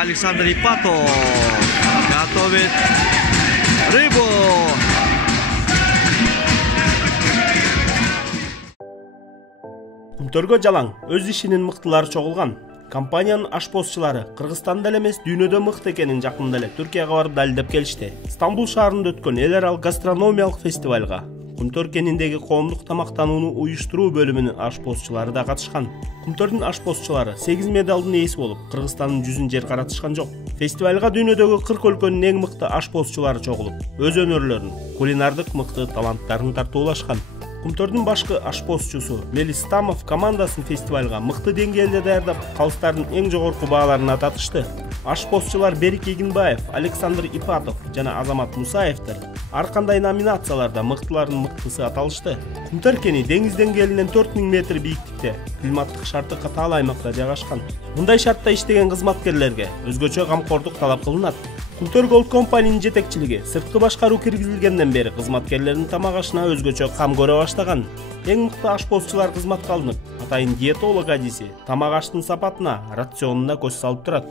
Александр Ипатов готовит рыбу. Күмтөргө жалаң өз ишинин мыктылары чогулган. Компаниянын ашпозчулары Кыргызстанда эле эмес, дүйнөдө мыкты экенин жакында эле Түркияга барып далилдеп келишти. Стамбул шаарында өткөн эл аралык гастрономиялык фестивалга Кумтөр кениндеги коомдук тамактанууну уюштуруу бөлүмүнүн ашпозчулары да катышкан. Кумтөрдүн ашпозчулары 8 медалдын ээси болуп, Кыргызстандын жүзүн жер каратышкан жок. Фестивалга дүйнөдөгү 40 өлкөнүн эң мыкты ашпозчулары чогулуп, өз өнөрлөрүн, кулинардык мыкты таланттарын тартуулашкан. Кумтөрдүн башкы ашпозчусу Мелис Стамов командасын фестивалга мыкты деңгээлде даярдап, калыстардын эң жогорку бааларына татышты. Ашпозчулар Берик Эгинбаев, Александр Ипатов жана Азамат Мусаевдер ар кандай номинацияларда мыктылардын мыктысы аталышты. Кумтөр кени деңиз деңгээлинен 4000 метр бийиктикте, климаттык шарты катаал аймакта жайгашкан. Мындай шартта иштеген кызматкерлерге өзгөчө камкордук талап кылынат. Кумтөр Gold компаниянын жетекчилиги сырткы башкаруу киргизилгенден бери кызматкерлердин тамак ашына өзгөчө кам көрө баштаган. Эң мыкты ашпозчулар кызматка алынып, атайын диетолог адиси тамак аштын сапатына, рационуна көз салып турат.